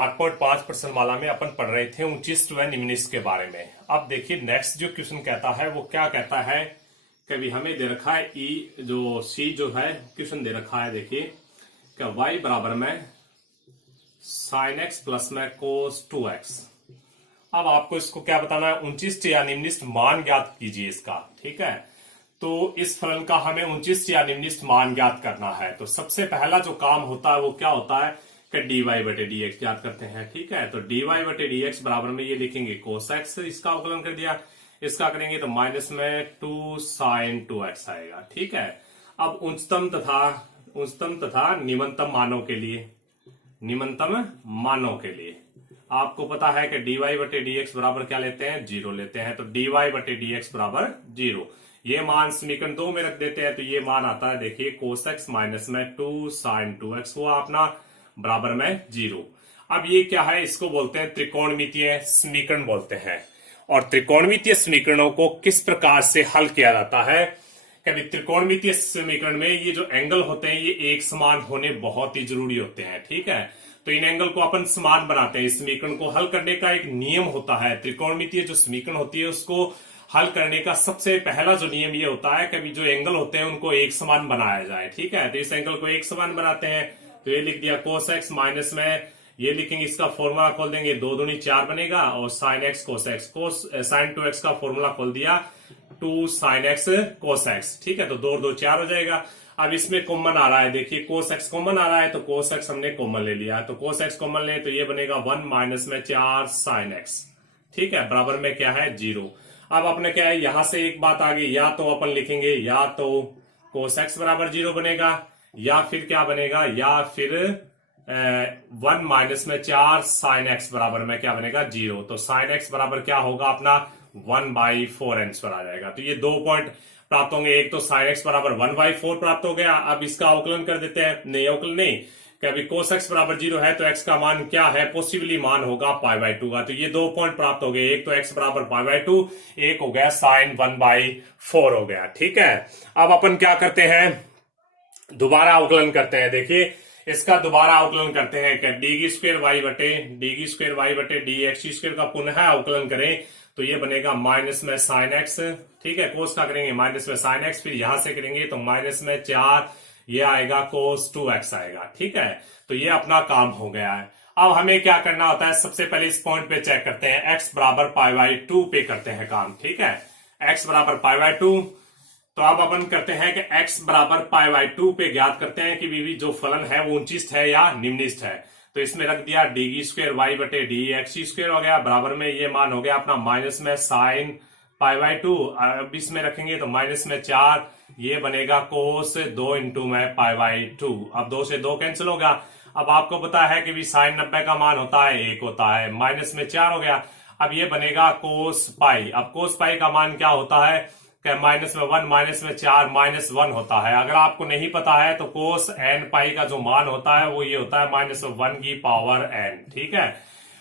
8.5 प्रश्नमाला में अपन पढ़ रहे थे उच्चिष्ट व निम्निष्ट के बारे में। अब देखिए नेक्स्ट जो क्वेश्चन कहता है वो क्या कहता है। कभी हमें दे रखा है जो सी जो है क्वेश्चन दे रखा है, देखिए क्या y बराबर में sin x प्लस में cos 2x। अब आपको इसको क्या बताना है, उच्चिष्ट या निम्निष्ट मान ज्ञात कीजिए इसका। ठीक है, तो इस फलन का हमें उच्चिष्ट या निम्निष्ट मान ज्ञात करना है। तो सबसे पहला जो काम होता है वो क्या होता है कि dy बटे dx ज्ञात करते हैं। ठीक है, तो dy बटे dx बराबर में ये लिखेंगे cos x, इसका अवकलन कर दिया, इसका करेंगे तो माइनस में 2 sin 2x आएगा। ठीक है, अब उच्चतम तथा निम्नतम मानों के लिए आपको पता है कि dy बटे dx बराबर क्या लेते हैं, 0 लेते हैं। तो dy बटे dx बराबर 0, ये मान समीकरण 2 में रख देते हैं। तो ये मान आता है, देखिए cos x माइनस में 2 sin 2x हुआ अपना बराबर में 0। अब ये क्या है, इसको बोलते हैं त्रिकोणमितीय समीकरण बोलते हैं। और त्रिकोणमितीय समीकरणों को किस प्रकार से हल किया जाता है, कभी त्रिकोणमितीय समीकरण में ये जो एंगल होते हैं ये एक समान होने बहुत ही जरूरी होते हैं। ठीक है, तो इन एंगल को अपन समान बनाते हैं। इस समीकरण को हल करने का एक नियम होता है, त्रिकोणमितीय जो समीकरण होती है उसको हल करने का सबसे पहला जो नियम ये होता है, कभी जो एंगल होते हैं उनको एक समान बनाया जाए। ठीक है, तो इस एंगल को एक समान बनाते हैं। तो ये लिख दिया cos x माइनस में ये लिखेंगे, इसका फॉर्मूला खोल देंगे, 2 दूनी 4 बनेगा और sin x cos x, sin 2x का फॉर्मूला खोल दिया 2 sin x cos x। ठीक है, तो 2 2 4 हो जाएगा। अब इसमें कॉमन आ रहा है, देखिए cos x कॉमन आ रहा है, तो cos x हमने कॉमन ले लिया। तो cos x कॉमन ले तो ये बनेगा 1 माइनस में 4 sin x। ठीक है, बराबर में क्या है 0। अब अपने क्या है, यहां से एक बात आ गई, या तो अपन लिखेंगे या तो cos x बराबर 0 बनेगा, या फिर क्या बनेगा, या फिर 1 माइनस में 4 sin x बराबर में क्या बनेगा 0। तो sin x बराबर क्या होगा अपना 1/4 आंसर आ जाएगा। तो ये 2 पॉइंट प्राप्त होंगे। एक तो sin x बराबर 1/4 प्राप्त हो गया। अब इसका अवकलन कर देते हैं, नहीं अवकलन नहीं, कभी cos x बराबर 0 है तो x का मान क्या है, पॉसिबली मान होगा π/2 का। तो ये 2 पॉइंट प्राप्त हो गए, एक तो x बराबर π/2, एक हो गया sin 1/4 हो गया। ठीक है, अब अपन क्या करते हैं, दोबारा अवकलन करते हैं। देखिए इसका दोबारा अवकलन करते हैं कि d² y बटे dx² का पुनः अवकलन करें तो ये बनेगा माइनस में sin x। ठीक है, कोस का करेंगे माइनस में sin x, फिर यहां से करेंगे तो माइनस में 4 ये आएगा cos 2x आएगा। ठीक है, तो ये अपना काम हो गया है। अब हमें क्या करना होता है, सबसे पहले इस पॉइंट पे चेक करते हैं, x बराबर π/2 पे करते हैं काम। ठीक है, x बराबर π/2, तो अब अपन करते हैं कि x बराबर π/2 पे ज्ञात करते हैं कि बीवी जो फलन है वो उच्चिष्ट है या निम्निष्ट है। तो इसमें रख दिया d² y बटे dx² हो गया, बराबर में ये मान हो गया अपना माइनस में sin π/2। अब इसमें रखेंगे तो माइनस में 4 ये बनेगा cos 2 इंटू में π/2। अब 2 से 2 कैंसिल होगा। अब आपको पता है कि भी sin 90 का मान होता है 1 होता है, माइनस में 4 हो गया। अब ये बनेगा cos π। अब cos π का मान क्या होता है, माइनस में 1 माइनस में 4 -1 होता है। अगर आपको नहीं पता है तो cos n पाई का जो मान होता है वो ये होता है -1 की पावर n। ठीक है,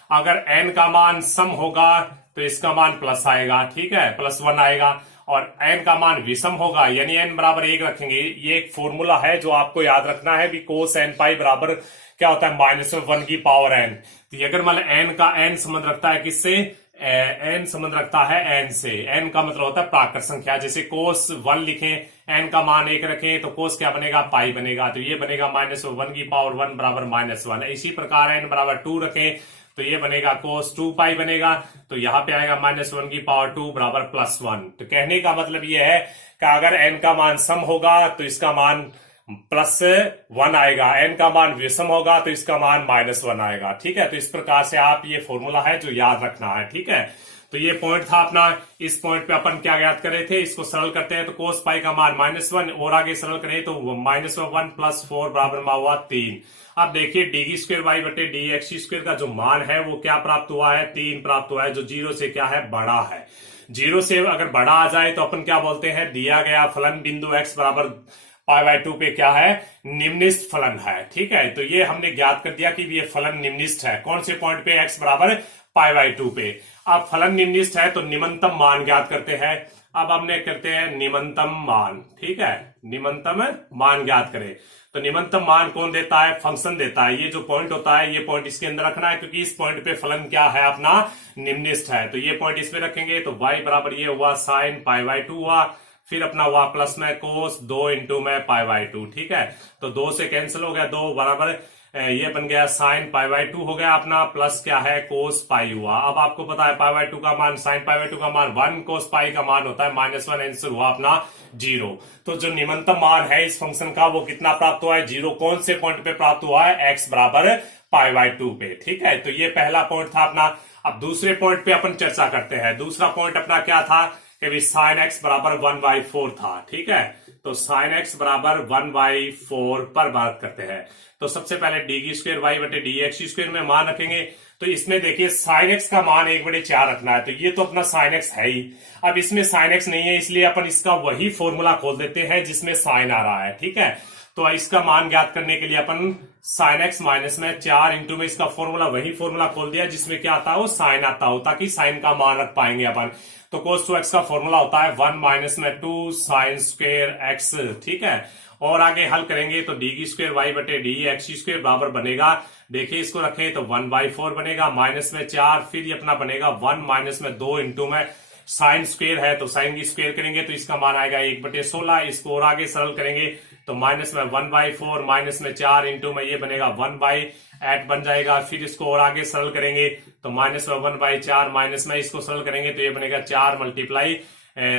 अगर n का मान सम होगा तो इसका मान प्लस आएगा। ठीक है, +1 आएगा, और n का मान विषम होगा यानी n बराबर 1 रखेंगे। ये एक फॉर्मूला है जो आपको याद रखना है भी cos n पाई बराबर क्या होता है -1 की पावर n। तो अगर मान n का n संबंध रखता है किससे, n संबंध रखता है n से। n का मतलब होता है प्राकृत संख्या, जैसे cos 1 लिखें, n का मान 1 रखें तो cos क्या बनेगा, पाई बनेगा। तो ये बनेगा -1 की पावर 1 बराबर -1। इसी प्रकार n बराबर 2 रखें तो ये बनेगा cos 2 पाई बनेगा। तो यहाँ पे आएगा -1 की पावर 2 बराबर +1। तो कहने का मतलब ये है कि अगर n का मान सम होगा तो इसका मान +1 आएगा, n का मान विषम होगा तो इसका मान -1 आएगा। ठीक है, तो इस प्रकार से आप ये फॉर्मूला है जो याद रखना है। ठीक है, तो ये पॉइंट था अपना। इस पॉइंट पे अपन क्या ज्ञात कर रहे थे, इसको सरल करते हैं तो cos पाई का मान -1, और आगे सरल करें तो -1 + 4 बराबर में हुआ 3। अब देखिए d² y बटे dx² का जो मान है वो क्या प्राप्त हुआ है, 3 प्राप्त हुआ है, जो 0 से क्या है, बड़ा है। 0 से अगर बड़ा आ जाए तो अपन क्या बोलते हैं, दिया गया फलन बिंदु x बराबर π/2 पे क्या है, निम्निष्ट फलन है। ठीक है, तो ये हमने ज्ञात कर दिया कि ये फलन निम्निष्ट है। कौन से पॉइंट पे, x बराबर π/2 पे। अब फलन निम्निष्ट है तो निम्नतम मान ज्ञात करते हैं। अब हमने करते हैं निम्नतम मान। ठीक है, निम्नतम मान ज्ञात करें तो निम्नतम मान कौन देता है? फंक्शन देता है। ये जो पॉइंट होता है ये पॉइंट इसके अंदर रखना है, क्योंकि इस पॉइंट पे फलन क्या है अपना? निम्नलिखित है। तो ये पॉइंट इसमें रखेंगे तो y बराबर ये हुआ साइन π/2 हुआ, फिर अपना हुआ प्लस में कोस 2 इंटू में π/2। ठीक है, तो 2 से कैंसिल हो गया, 2 बराबर ये बन गया साइन π/2 हो गया अपना, प्लस क्या है? कोस पाई हुआ। अब आपको पता है π/2 का मान, साइन π/2 का मान 1, कोस पाई का मान होता है -1, आंसर हुआ अपना 0। तो जो निम्नतम मान है इस फंक्शन का वो कितना प्राप्त हुआ है? 0। कौन से पॉइंट पे प्राप्त हुआ है? x बराबर π/2 पे। ठीक है, तो ये पहला पॉइंट था अपना। अब दूसरे पॉइंट पे अपन चर्चा करते हैं। दूसरा पॉइंट अपना क्या था कि साइन x बराबर 1/4 था। ठीक है, तो साइन x बराबर 1/4 पर बात करते हैं। तो सबसे पहले d² y बटे dx² में मान रखेंगे। तो इसमें देखिए साइन x का मान 1/4 रखना है, तो ये तो अपना साइन x है ही। अब इसमें साइन x नहीं है, इसलिए अपन इसका वही फॉर्मूला खोल देते हैं जिसमें साइन आ रहा है। ठीक है, तो इसका मान ज्ञात करने के लिए अपन साइन x माइनस में 4 इंटू में इसका फॉर्मूला, वही फॉर्मूला खोल दिया जिसमें क्या आता हो? साइन आता हो, ताकि साइन का मान रख पाएंगे अपन। तो cos 2x का फॉर्मूला होता है 1 माइनस में 2 साइन स्क्वेयर x। ठीक है, और आगे हल करेंगे तो d² y बटे dx² बराबर बनेगा, देखिए इसको रखें तो 1/4 बनेगा, माइनस में 4, फिर ये अपना बनेगा 1 माइनस में 2 इंटू में साइन स्क्वेयर है तो साइन की स्क्वेयर करेंगे तो इसका मान आएगा 1/16। इसको और आगे सरल करेंगे तो माइनस में 1/4 माइनस में 4 इंटू में ये बनेगा 1/8 बन जाएगा। फिर इसको और आगे सरल करेंगे तो माइनस में 1/4 माइनस में इसको सरल करेंगे तो ये बनेगा 4 मल्टीप्लाई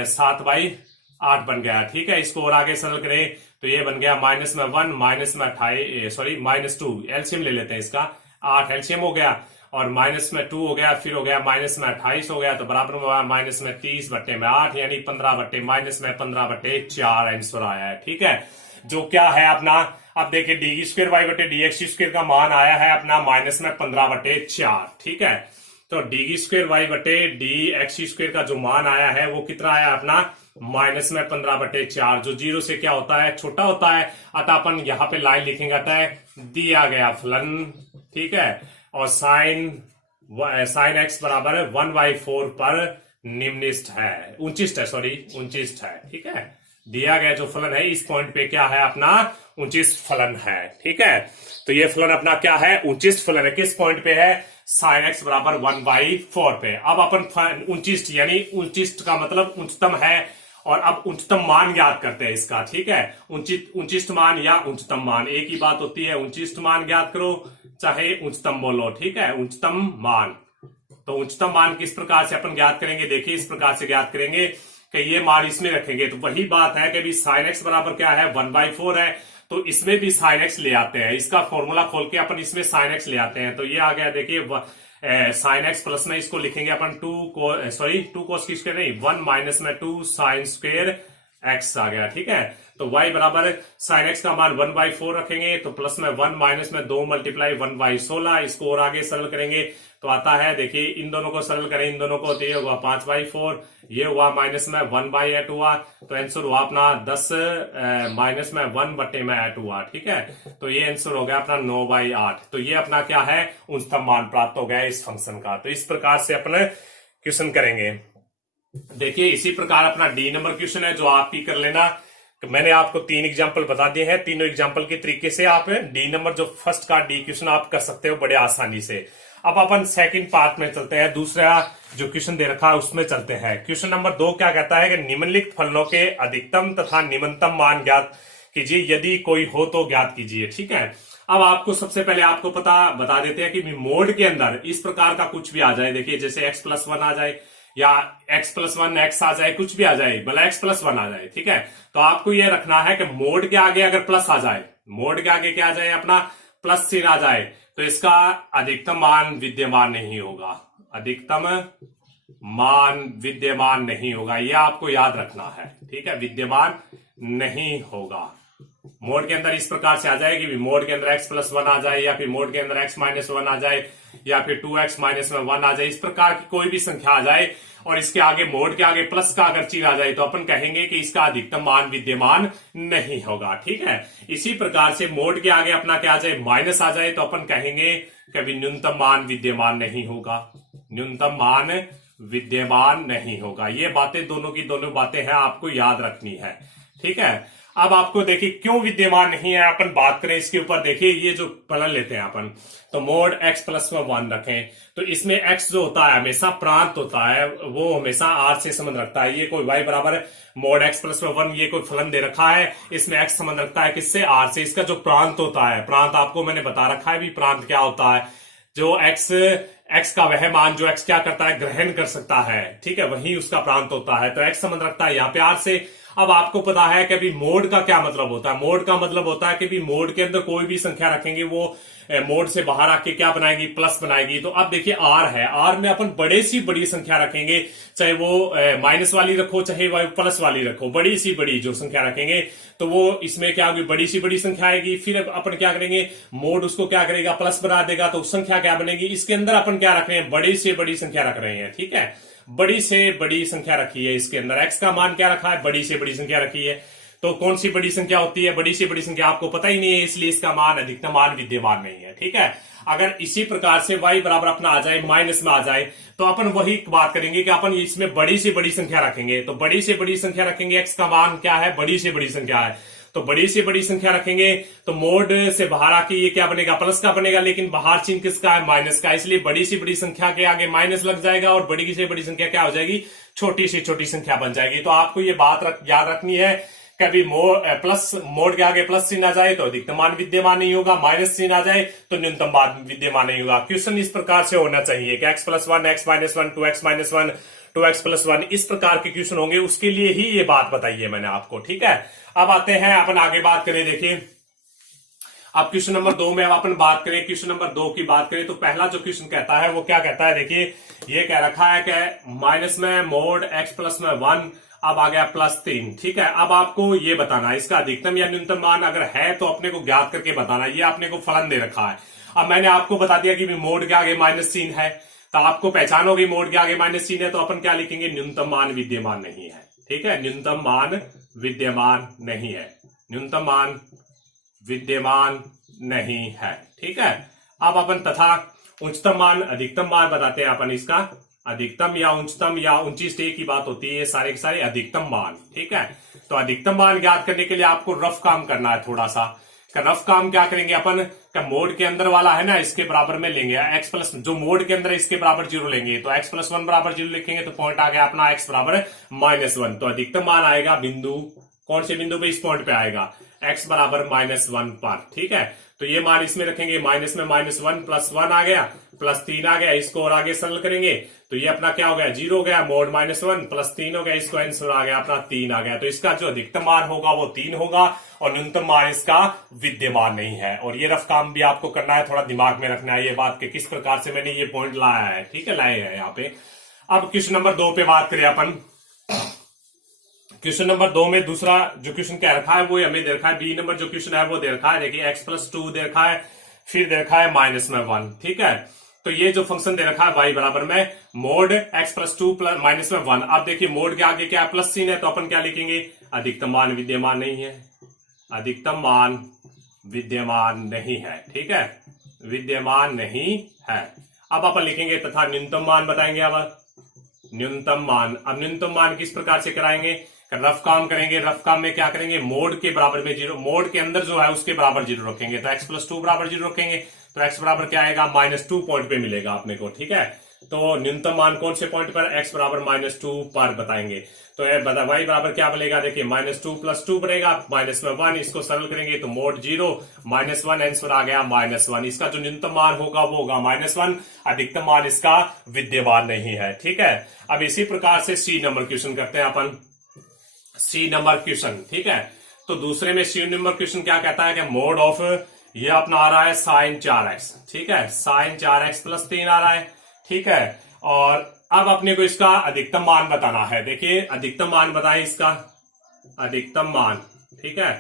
7/8 बन गया। ठीक है, इसको और आगे सरल करें तो ये बन गया माइनस में 1 माइनस में -2, एलसीएम ले लेते हैं इसका, 8 एलसीएम हो गया, और माइनस में 2 हो गया, फिर हो गया माइनस में 28 हो गया, तो बराबर में हुआ माइनस में 30/8, यानी 15/-4 आंसर आया है। ठीक है, जो क्या है अपना, अब देखिए d² y बटे dx² का मान आया है अपना माइनस में 15/4। ठीक है, तो d² y बटे dx² का जो मान आया है वो कितना आया अपना? माइनस में 15/4, जो 0 से क्या होता है? छोटा होता है। अतः अपन यहाँ पे लाइन लिखेंगे, अतः दिया गया फलन, ठीक है, और साइन x बराबर 1/4 पर निम्नलिखित है, 29 है। ठीक है, दिया गया जो फलन है इस पॉइंट पे क्या है अपना? 29 फलन है। ठीक है, तो ये फलन अपना क्या है? 29 फलन है। किस पॉइंट पे है? साइन x बराबर 1/4 पे। अब अपन 29 यानी 29 का मतलब उच्चतम है, और अब उच्चतम मान ज्ञात करते हैं इसका। ठीक है, 29 मान या उच्चतम मान एक ही बात होती है। 29 मान ज्ञात करो चाहे उच्चतम बोलो। ठीक है, उच्चतम मान। तो उच्चतम मान किस प्रकार से अपन ज्ञात करेंगे? देखिए इस प्रकार से ज्ञात करेंगे कि ये मान इसमें रखेंगे तो वही बात है कि साइन x बराबर क्या है? 1/4 है, तो इसमें भी साइन x ले आते हैं। इसका फॉर्मूला खोल के अपन इसमें साइन x ले आते हैं, तो ये आ गया देखिए साइन x प्लस में इसको लिखेंगे अपन 2 cos की स्क्वायर नहीं, 1 माइनस में 2 साइन स्क्वायर x आ गया। ठीक है, तो y बराबर साइन x का मान 1/4 रखेंगे तो प्लस में 1 माइनस में 2 मल्टीप्लाई 1/16, इसको और आगे सरल करेंगे तो आता है, देखिए इन दोनों को सरल करें, इन दोनों को, तो ये हुआ 5/4, ये हुआ माइनस में 1/8 हुआ, तो आंसर हुआ अपना 10 माइनस में 1/8 हुआ। ठीक है, तो ये आंसर हो गया अपना 9/8। तो ये अपना क्या है? उच्चतम मान प्राप्त हो गया इस फंक्शन का। तो इस प्रकार से अपने क्वेश्चन करेंगे। देखिए इसी प्रकार अपना डी नंबर क्वेश्चन है जो आप ही कर लेना। तो मैंने आपको 3 एग्जाम्पल बता दिए हैं, तीनों एग्जाम्पल के तरीके से आप डी नंबर जो फर्स्ट का डी क्वेश्चन आप कर सकते हो बड़े आसानी से। अब अपन सेकंड पार्ट में चलते हैं, दूसरा जो क्वेश्चन दे रखा है उसमें चलते हैं। क्वेश्चन नंबर 2 क्या कहता है कि निम्नलिखित फलनों के अधिकतम तथा निम्नतम मान ज्ञात कीजिए, यदि कोई हो तो ज्ञात कीजिए। ठीक है, अब आपको सबसे पहले आपको बता देते हैं कि मोड के अंदर इस प्रकार का कुछ भी आ जाए, देखिए जैसे x+1 आ जाए या x+1 x आ जाए, कुछ भी आ जाए, भला x+1 आ जाए। ठीक है, तो आपको यह रखना है कि मोड के आगे अगर प्लस आ जाए, मोड के आगे क्या आ जाए अपना? प्लस चिन्ह आ जाए, तो इसका अधिकतम मान विद्यमान नहीं होगा, अधिकतम मान विद्यमान नहीं होगा, यह आपको याद रखना है। ठीक है, विद्यमान नहीं होगा। मोड के अंदर इस प्रकार से आ जाएगी, मोड के अंदर x+1 आ जाए, या फिर मोड के अंदर x-1 आ जाए, या फिर 2x-1 आ जाए, इस प्रकार की कोई भी संख्या आ जाए और इसके आगे मोड के आगे प्लस का अगर चिन्ह आ जाए तो अपन कहेंगे कि इसका अधिकतम मान विद्यमान नहीं होगा। ठीक है, इसी प्रकार से मोड के आगे अपना क्या आ जाए? माइनस आ जाए तो अपन कहेंगे कि न्यूनतम मान विद्यमान नहीं होगा, न्यूनतम मान विद्यमान नहीं होगा। ये बातें दोनों की दोनों बातें हैं, आपको याद रखनी है। ठीक है, अब आपको देखिए क्यों विद्यमान नहीं है, अपन बात करें इसके ऊपर। देखिए ये जो फलन लेते हैं अपन, तो मोड x प्लस में 1 रखें, तो इसमें x जो होता है हमेशा प्रांत होता है, वो हमेशा r से संबंध रखता है। ये कोई y बराबर मोड x प्लस में 1, ये कोई फलन दे रखा है, इसमें x संबंध रखता है किससे, r से। इसका जो प्रांत होता है, प्रांत आपको मैंने बता रखा है भी, प्रांत क्या होता है, जो x का वह मान जो x क्या करता है, ग्रहण कर सकता है, ठीक है, वही उसका प्रांत होता है। तो x संबंध रखता है यहाँ पे r से। अब आपको पता है कि अभी मोड का क्या मतलब होता है। मोड का मतलब होता है कि भी मोड के अंदर कोई भी संख्या रखेंगे वो मोड से बाहर आके क्या बनाएगी, प्लस बनाएगी। तो अब देखिए आर है, आर में अपन बड़े सी बड़ी संख्या रखेंगे, चाहे वो माइनस वाली रखो चाहे वो प्लस वाली रखो, बड़ी सी बड़ी जो संख्या रखेंगे तो वो इसमें क्या होगी, बड़ी सी बड़ी संख्या आएगी। फिर अपन क्या करेंगे, मोड उसको क्या करेगा, प्लस बना देगा, तो संख्या क्या बनेगी। इसके अंदर अपन क्या रख रहे हैं, बड़ी से बड़ी संख्या रख रहे हैं, ठीक है, बड़ी से बड़ी संख्या रखी है। इसके अंदर x का मान क्या रखा है, बड़ी से बड़ी संख्या रखी है। तो कौन सी बड़ी संख्या होती है, बड़ी से बड़ी संख्या आपको पता ही नहीं है, इसलिए इसका मान अधिकतम मान विद्यमान नहीं है, ठीक है। अगर इसी प्रकार से y बराबर अपना आ जाए, माइनस में आ जाए, तो अपन वही बात करेंगे कि अपन इसमें बड़ी से बड़ी संख्या रखेंगे। तो बड़ी से बड़ी संख्या रखेंगे, x का मान क्या है, बड़ी से बड़ी संख्या है, तो बड़ी से बड़ी संख्या रखेंगे तो मोड से बाहर आके ये क्या बनेगा, प्लस का बनेगा, लेकिन बाहर चिन्ह किसका है, माइनस का, इसलिए बड़ी से बड़ी संख्या के आगे माइनस लग जाएगा और बड़ी से बड़ी संख्या क्या हो जाएगी, छोटी से छोटी संख्या बन जाएगी। तो आपको ये बात याद रखनी है, कभी प्लस मोड के आगे प्लस चिन्ह आ जाए तो अधिकतम मान विद्यमान नहीं होगा, माइनस चिन्ह आ जाए तो न्यूनतम मान विद्यमान नहीं होगा। क्वेश्चन इस प्रकार से होना चाहिए कि x plus 1, x minus 1, 2x minus 1, 2x plus 1, इस प्रकार के क्वेश्चन होंगे, उसके लिए ही ये बात बताई है मैंने आपको, ठीक है। अब आते हैं अपन आगे बात करें। देखिए अब क्वेश्चन नंबर 2 में अब अपन बात करें, क्वेश्चन नंबर 2 की बात करें तो पहला जो क्वेश्चन कहता है वो क्या कहता है, देखिए ये कह रखा है कि माइनस में मोड x प्लस में 1, अब आ गया प्लस 3, ठीक है। अब आपको ये बताना इसका अधिकतम या न्यूनतम मान अगर है तो अपने को ज्ञात करके बताना। ये आपने को फलन दे रखा है, अब मैंने आपको बता दिया कि मोड के आगे माइनस चिन्ह है, तो आपको पहचान होगी मोड के आगे माइनस चिन्ह है, तो अपन क्या लिखेंगे, न्यूनतम मान विद्यमान नहीं है, ठीक है, न्यूनतम मान विद्यमान नहीं है, न्यूनतम मान विद्यमान नहीं है, ठीक है। अब अपन तथा उच्चतम मान अधिकतम मान बताते हैं अपन, इसका अधिकतम या उच्चतम या ऊंची स्टेज की बात होती है, ये सारे के सारे अधिकतम मान, ठीक है। तो अधिकतम मान ज्ञात करने के लिए आपको रफ काम करना है थोड़ा सा। रफ काम क्या करेंगे अपन, का मोड के अंदर वाला है ना, इसके बराबर में लेंगे x प्लस, जो मोड के अंदर इसके बराबर 0 लेंगे, तो x प्लस 1 बराबर 0 लिखेंगे तो पॉइंट आ गया अपना x बराबर माइनस 1। तो अधिकतम मान आएगा बिंदु, कौन से बिंदु पे, इस पॉइंट पे आएगा x बराबर माइनस 1 पर, ठीक है। तो ये मान इसमें रखेंगे, माइनस में माइनस 1 प्लस 1 आ गया, प्लस 3 आ गया, इसको और आगे सरल करेंगे तो ये अपना क्या हो गया, 0 हो गया, मोड माइनस 1 प्लस 3 हो गया, इसको आंसर आ गया अपना 3 आ गया। तो इसका जो अधिकतम मान होगा वो 3 होगा और न्यूनतम मान इसका विद्यमान नहीं है। और ये रफ काम भी आपको करना है, थोड़ा दिमाग में रखना है ये बात कि किस प्रकार से मैंने ये पॉइंट लाया है, ठीक है, लाए हैं यहाँ पे। अब क्वेश्चन नंबर 2 पे बात करें अपन। क्वेश्चन नंबर 2 में दूसरा जो क्वेश्चन क्या रखा है वो हमें दे रखा है, बी नंबर जो क्वेश्चन है वो दे रखा है, देखिए x प्लस 2 दे रखा है, फिर दे रखा है माइनस में 1, ठीक है। तो ये जो फंक्शन दे रखा है y बराबर में mode x plus 2 plus minus में 1। अब देखिए मोड के आगे क्या प्लस चिन्ह है, तो अपन क्या लिखेंगे, अधिकतम मान विद्यमान नहीं है, अधिकतम मान विद्यमान नहीं है, ठीक है, विद्यमान नहीं है। अब अपन लिखेंगे तथा न्यूनतम मान बताएंगे। अब न्यूनतम मान, अब न्यूनतम मान किस प्रकार से कराएंगे, रफ काम करेंगे। रफ काम में क्या करेंगे, मोड के बराबर में 0, मोड के अंदर जो है उसके बराबर 0 रखेंगे, तो x प्लस 2 बराबर 0 रखेंगे, तो x बराबर क्या आएगा, माइनस 2 पॉइंट पे मिलेगा अपने को, ठीक है। तो न्यूनतम मान कौन से पॉइंट पर, x बराबर माइनस 2 पर बताएंगे। तो y बराबर क्या बनेगा, देखिए माइनस 2 प्लस 2 बनेगा, माइनस में 1, इसको सरल करेंगे तो मोड 0 माइनस 1, आंसर आ गया माइनस 1। इसका जो न्यूनतम मान होगा वो होगा माइनस 1, अधिकतम मान इसका विद्यमान नहीं है, ठीक है। अब इसी प्रकार से सी नंबर क्वेश्चन करते हैं अपन, सी नंबर क्वेश्चन, ठीक है। तो दूसरे में सी नंबर क्वेश्चन क्या कहता है कि मोड ऑफ, ये अपना आ रहा है साइन 4x, ठीक है, साइन 4x प्लस 3 आ रहा है, ठीक है। और अब अपने को इसका अधिकतम मान बताना है। देखिए अधिकतम मान बताएं इसका, अधिकतम मान, ठीक है,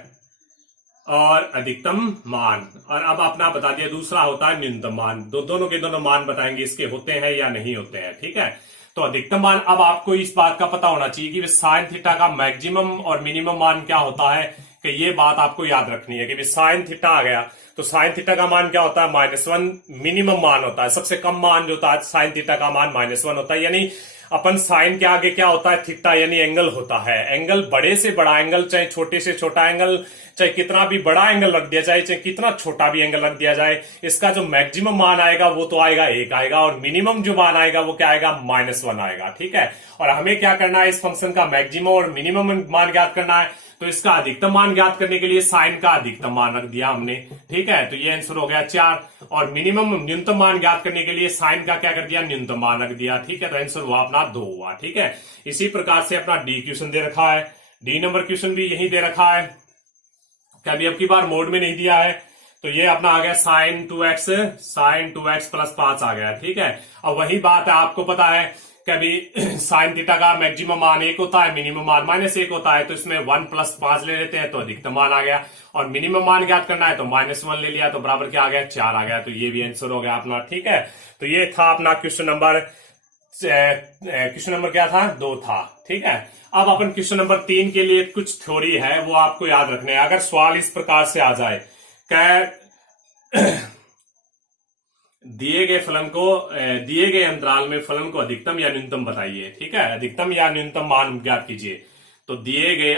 और अधिकतम मान, और अब अपना बता दिया दूसरा होता है न्यूनतम मान। दोनों के दोनों मान बताएंगे इसके होते हैं या नहीं होते हैं, ठीक है। तो अधिकतम मान, अब आपको इस बात का पता होना चाहिए कि साइन थीटा का मैक्सिमम और मिनिमम मान क्या होता है, कि ये बात आपको याद रखनी है कि साइन थीटा आ गया तो साइन थीटा का मान क्या होता है, माइनस 1 मिनिमम मान होता है, सबसे कम मान जो होता है साइन थीटा का मान माइनस 1 होता है। यानी अपन साइन के आगे क्या होता है, थीटा यानी एंगल होता है। एंगल बड़े से बड़ा एंगल, चाहे छोटे से छोटा एंगल, चाहे कितना भी बड़ा एंगल रख दिया जाए, चाहे कितना छोटा भी एंगल रख दिया जाए, इसका जो मैक्सिमम मान आएगा वो तो आएगा 1 आएगा, और मिनिमम जो मान आएगा वो क्या आएगा, -1 आएगा। ठीक है, और हमें क्या करना है, इस फंक्शन का मैक्सिमम और मिनिमम मान ज्ञात करना है। तो इसका अधिकतम मान ज्ञात करने के लिए साइन का अधिकतम मान रख दिया हमने। ठीक है, तो ये आंसर हो गया 4, और मिनिमम न्यूनतम मान ज्ञात करने के लिए साइन का क्या कर दिया, न्यूनतम मान रख दिया। ठीक है, तो आंसर हुआ अपना 2 हुआ। ठीक है, इसी प्रकार से अपना डी क्वेश्चन दे रखा है, डी नंबर क्वेश्चन भी यही दे रखा है, कभी अब की बार मोड में नहीं दिया है। तो ये अपना आ गया sin 2x प्लस 5 आ गया। ठीक है, अब वही बात है, आपको पता है कभी साइन थीटा का मैक्सिमम मान 1 होता है, मिनिमम मान -1 होता है, तो इसमें 1 + 5 ले लेते हैं तो अधिकतम मान आ गया, और मिनिमम मान ज्ञात करना है तो -1 ले लिया, तो बराबर क्या आ गया, 4 आ गया। तो ये भी आंसर हो गया अपना। ठीक है, तो ये था अपना क्वेश्चन नंबर क्या था, 2 था। ठीक है, अब अपन क्वेश्चन नंबर 3 के लिए कुछ थ्योरी है वो आपको याद रखने हैं। अगर सवाल इस प्रकार से आ जाए, दिए गए फलन को, दिए गए अंतराल में फलन को अधिकतम या न्यूनतम बताइए। ठीक है, अधिकतम या न्यूनतम मान ज्ञात कीजिए। तो दिए गए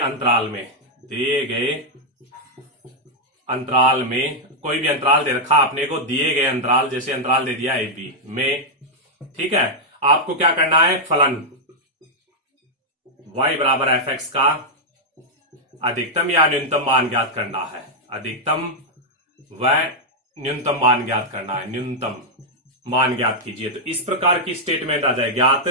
अंतराल में कोई भी अंतराल दे रखा आपने को, दिए गए अंतराल, जैसे अंतराल दे दिया AB में, ठीक है, आपको क्या करना है, फलन y बराबर fx का अधिकतम या न्यूनतम मान ज्ञात करना है। अधिकतम व न्यूनतम मान ज्ञात करना है, न्यूनतम मान ज्ञात कीजिए। तो इस प्रकार की स्टेटमेंट आ जाए, ज्ञात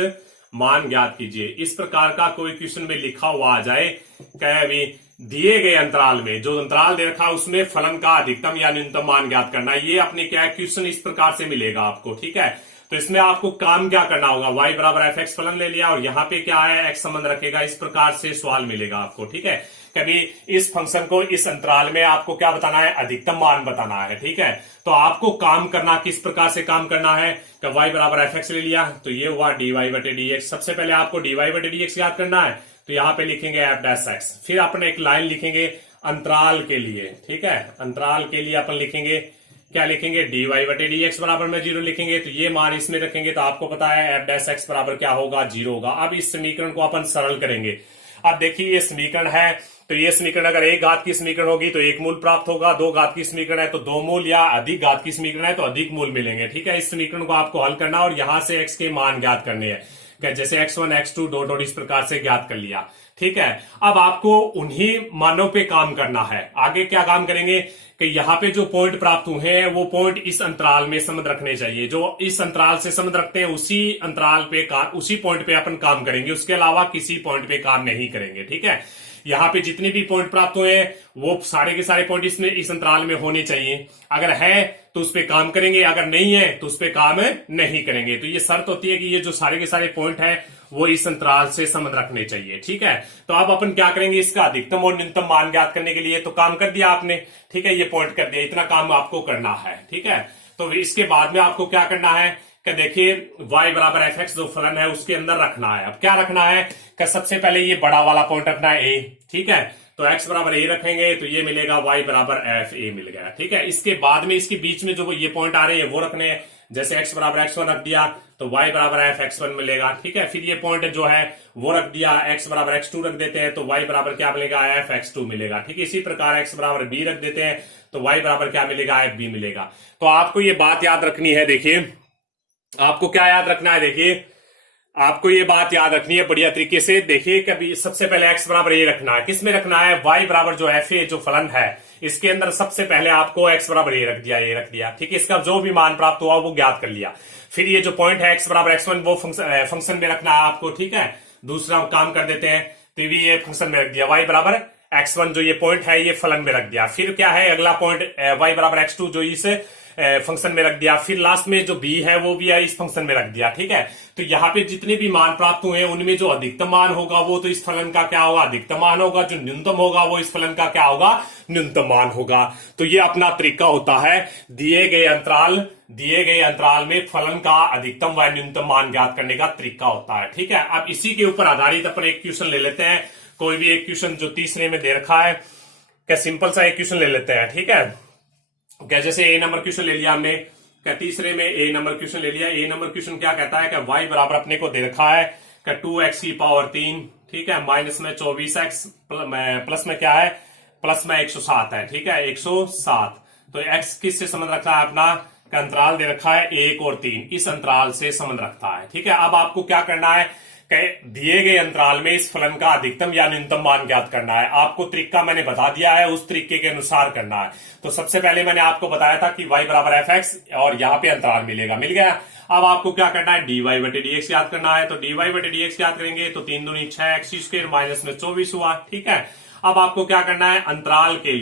मान ज्ञात कीजिए। इस प्रकार का कोई क्वेश्चन में लिखा हुआ आ जाए, क्या भी दिए गए अंतराल में, जो अंतराल दे रखा उसमें फलन का अधिकतम या न्यूनतम मान ज्ञात करना है। ये अपने क्या है, क्वेश्चन इस प्रकार से मिलेगा आपको। ठीक है, तो इसमें आपको काम क्या करना होगा, y बराबर fx फलन ले लिया, और यहाँ पे क्या है, x संबंध रखेगा। इस प्रकार से सवाल मिलेगा आपको। ठीक है, कभी इस फंक्शन को इस अंतराल में आपको क्या बताना है, अधिकतम मान बताना है। ठीक है, तो आपको काम करना, किस प्रकार से काम करना है, कि y बराबर fx ले लिया, तो ये हुआ dy/dx। सबसे पहले आपको dy/dx याद करना है, तो यहाँ पे लिखेंगे f'(x), फिर अपन एक लाइन लिखेंगे अंतराल के लिए। ठीक है, अंतराल के लिए अपन लिखेंगे, क्या लिखेंगे, dy/dx बराबर में 0 लिखेंगे, तो ये मान इसमें रखेंगे, तो आपको पता है f'(x) बराबर क्या होगा, 0 होगा। अब इस समीकरण को अपन सरल करेंगे। अब देखिए, ये समीकरण है, तो ये समीकरण अगर 1 घात की समीकरण होगी तो 1 मूल प्राप्त होगा, 2 घात की समीकरण है तो 2 मूल, या अधिक घात की समीकरण है तो अधिक मूल मिलेंगे। ठीक है, इस समीकरण को आपको हल करना और यहां से x के मान ज्ञात करने हैं, जैसे x1 x2 डॉट इस प्रकार से ज्ञात कर लिया। ठीक है, अब आपको उन्हीं मानों पे काम करना है। आगे क्या काम करेंगे कि यहाँ पे जो पॉइंट प्राप्त हुए हैं वो पॉइंट इस अंतराल में संबंध रखने चाहिए। जो इस अंतराल से संबंध रखते हैं उसी अंतराल पे उसी पॉइंट पे अपन काम करेंगे, उसके अलावा किसी पॉइंट पे काम नहीं करेंगे। ठीक है, यहाँ पे जितने भी पॉइंट प्राप्त हुए हैं वो सारे के सारे पॉइंट इसमें इस अंतराल में होने चाहिए। अगर है तो उस पे काम करेंगे, अगर नहीं है तो उस पे काम नहीं करेंगे। तो ये शर्त होती है कि ये जो सारे के सारे पॉइंट है वो इस अंतराल से संबंध रखने चाहिए। ठीक है, तो अब अपन क्या करेंगे, इसका अधिकतम और न्यूनतम मान ज्ञात करने के लिए तो काम कर दिया आपने। ठीक है, ये पॉइंट कर दिया, इतना काम आपको करना है। ठीक है, तो इसके बाद में आपको क्या करना है कि देखिए y बराबर fx जो फलन है उसके अंदर रखना है। अब क्या रखना है कि सबसे पहले ये बड़ा वाला पॉइंट रखना है a। ठीक है, तो x बराबर a रखेंगे तो ये मिलेगा y बराबर f a मिल गया। ठीक है, इसके बाद में इसके बीच में जो ये पॉइंट आ रहे हैं वो रखने हैं, जैसे x बराबर x1 रख दिया तो y बराबर f x1 मिलेगा। ठीक है, फिर ये पॉइंट जो है वो रख दिया, x बराबर x2 रख देते हैं तो y बराबर क्या मिलेगा, f x2 मिलेगा। ठीक है, इसी प्रकार x बराबर b रख देते हैं तो y बराबर क्या मिलेगा, f b मिलेगा। तो आपको ये बात याद रखनी है। देखिए, आपको क्या याद रखना है, देखिए आपको ये बात याद रखनी है बढ़िया तरीके से। देखिए, कभी सबसे पहले x बराबर a रखना है, किस में रखना है, y बराबर जो f a जो फलन है इसके अंदर सबसे पहले आपको x बराबर a रख दिया। ठीक है, इसका जो भी मान प्राप्त हुआ वो ज्ञात कर लिया। फिर ये जो पॉइंट है x बराबर x1 वो फंक्शन में रखना है आपको। ठीक है, दूसरा काम कर देते हैं, तो ये फंक्शन में रख दिया, y बराबर x1 जो ये पॉइंट है ये फलन में रख दिया। फिर क्या है, अगला पॉइंट y बराबर x2 जो इस फंक्शन में रख दिया। फिर लास्ट में जो b है वो भी है इस फंक्शन में रख दिया। ठीक है, तो यहाँ पे जितने भी मान प्राप्त हुए हैं उनमें जो अधिकतम मान होगा वो तो इस फलन का क्या होगा, अधिकतम मान होगा, जो न्यूनतम होगा वो इस फलन का क्या होगा, न्यूनतम मान होगा। तो ये अपना तरीका होता है, दिए गए अंतराल में फलन का अधिकतम व न्यूनतम मान ज्ञात करने का तरीका होता है। ठीक है, अब इसी के ऊपर आधारित अपन एक क्वेश्चन ले लेते हैं, कोई भी एक क्वेश्चन जो तीसरे में दे रखा है, क्या सिंपल सा एक क्वेश्चन ले लेते हैं। ठीक है, क्या जैसे ए नंबर क्वेश्चन ले लिया हमने, क्या तीसरे में ए नंबर क्वेश्चन ले लिया। ए नंबर क्वेश्चन क्या कहता है कि y बराबर अपने को दे रखा है का 2x की पावर 3, ठीक है, माइनस में 24x, प्लस में क्या है, प्लस में 107 है, ठीक है, 107। तो x किससे संबंध रखता है अपना, का अंतराल दे रखा है 1 और 3, इस अंतराल से संबंध रखता है, ठीक है। अब आपको क्या करना है, दिए गए अंतराल में इस फलन का अधिकतम या न्यूनतम मान ज्ञात करना है। आपको तरीका मैंने बता दिया है, उस तरीके के अनुसार करना है। तो सबसे पहले मैंने आपको बताया था कि y बराबर fx और यहाँ पे अंतराल मिलेगा, मिल गया। अब आपको क्या करना है, dy बटे dx याद करना है। तो dy बटे dx याद करेंगे तो 3 दूनी 6x² माइनस में 24 हुआ, ठीक है। अब आपको क्या करना है, अंतराल के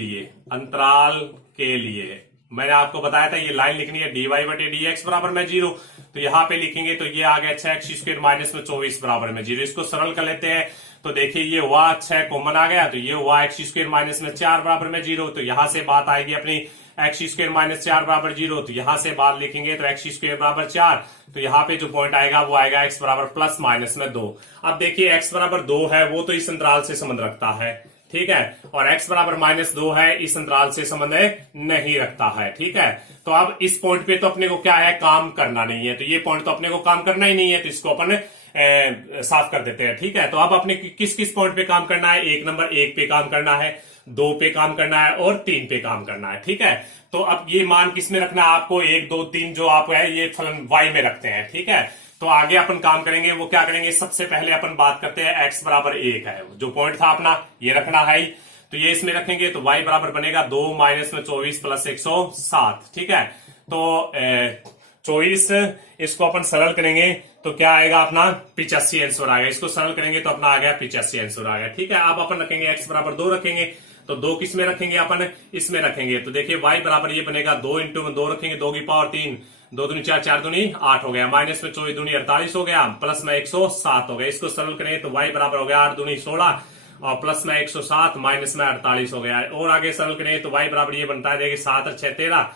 लिए मैंने आपको बताया था ये लाइन लिखनी है, dy बटे dx बराबर में 0। तो यहां पे लिखेंगे तो ये आ गया 6x² माइनस में 24 बराबर में 0। इसको सरल कर लेते हैं तो देखिए ये हुआ 6 कॉमन आ गया, तो ये हुआ x² माइनस में 4 बराबर में 0। तो यहां से बात आएगी अपनी x² माइनस 4 बराबर 0। तो यहां से बात लिखेंगे तो x² बराबर 4। तो यहाँ पे जो पॉइंट आएगा वो आएगा x बराबर प्लस माइनस में 2। अब देखिए x बराबर 2 है, वो तो इस अंतराल से संबंध रखता है, ठीक है, और x बराबर -2 है, इस अंतराल से संबंध नहीं रखता है, ठीक है। तो अब इस पॉइंट पे तो अपने को क्या है, काम करना नहीं है। तो ये पॉइंट तो अपने को काम करना ही नहीं है, तो इसको अपन साफ कर देते हैं, ठीक है। तो अब अपने किस किस पॉइंट पे काम करना है, 1 नंबर 1 पे काम करना है, 2 पे काम करना है और 3 पे काम करना है, ठीक है। तो अब ये मान किस में रखना है आपको, 1 2 3 जो आप है ये फलन y में रखते हैं, ठीक है। तो आगे अपन काम करेंगे, वो क्या करेंगे, सबसे पहले अपन बात करते हैं x बराबर 1 है, जो पॉइंट था अपना ये रखना है। तो ये इसमें रखेंगे तो y बराबर बनेगा 2 माइनस में 24 प्लस 107, ठीक है। तो 24 इसको अपन सरल करेंगे तो क्या आएगा अपना 85 आंसर आएगा। इसको सरल करेंगे तो अपना आ गया 85 आंसर आ गया, ठीक है। अब अपन रखेंगे x बराबर 2 रखेंगे, तो 2 किस में रखेंगे अपन, इसमें रखेंगे। तो देखिए y बराबर ये बनेगा 2 इंटू में 2 रखेंगे, 2 की पावर 3, 2 दूनी 4, 4 दूनी 8 हो गया, माइनस में 24 दूनी 48 हो गया, प्लस में 107 हो गया। इसको सरल करें तो y बराबर हो गया 8 दूनी 16 और प्लस में 107 माइनस में 48 हो गया। और आगे सरल करें तो y बराबर ये बनता है, देखिए 7 और 6 13,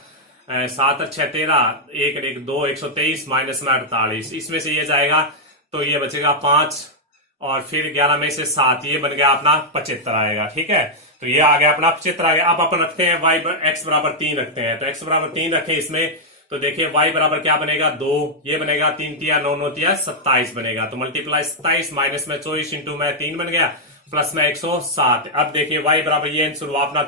7 और 6 13, 1 और 1 2, 123 माइनस में 48। इसमें से ये जाएगा तो ये बचेगा 5 और फिर 11 में से 7, ये बन गया अपना 75 आएगा, ठीक है। तो ये आ गया अपना 75 आ गया। अब अपन रखते हैं x बराबर 3 रखते हैं, तो x बराबर 3 रखे इसमें। तो देखिए y बराबर क्या बनेगा 2, ये बनेगा 3 तिया 9 9 तिया 27 बनेगा। तो मल्टीप्लाई 27 माइनस में 24 इंटू में 3 बन गया, प्लस में 107। अब देखिए y बराबर ये आंसर हुआ अपना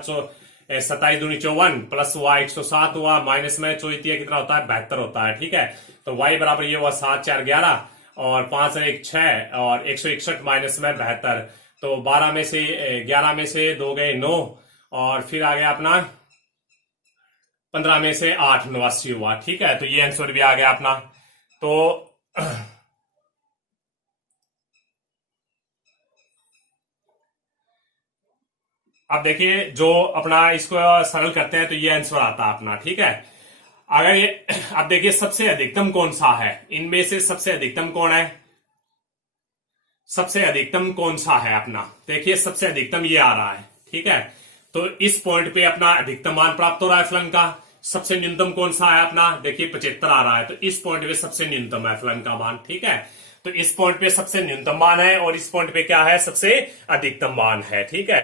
27 दूनी 54 प्लस हुआ 107 हुआ, माइनस में 24 कितना होता है 72 होता है, ठीक है। तो y बराबर ये हुआ 7 4 11 और 5 और 1 6 और 161 माइनस में 72। तो 12 में से 11 में से 2 गए 9 और फिर आ गया अपना 15 में से 8 89 हुआ, ठीक है। तो ये आंसर भी आ गया अपना। तो अब देखिए जो अपना इसको सरल करते हैं तो ये आंसर आता है अपना, ठीक है। अगर ये अब देखिए सबसे अधिकतम कौन सा है, इनमें से सबसे अधिकतम कौन है, सबसे अधिकतम कौन सा है अपना, देखिए सबसे अधिकतम ये आ रहा है, ठीक है। तो इस पॉइंट पे अपना अधिकतम मान प्राप्त हो रहा है फलन का। सबसे न्यूनतम कौन सा है अपना, देखिए 75 आ रहा है, तो इस पॉइंट पे सबसे न्यूनतम है फलन का मान, ठीक है। तो इस पॉइंट पे सबसे न्यूनतम मान है और इस पॉइंट पे क्या है, सबसे अधिकतम मान है, ठीक है।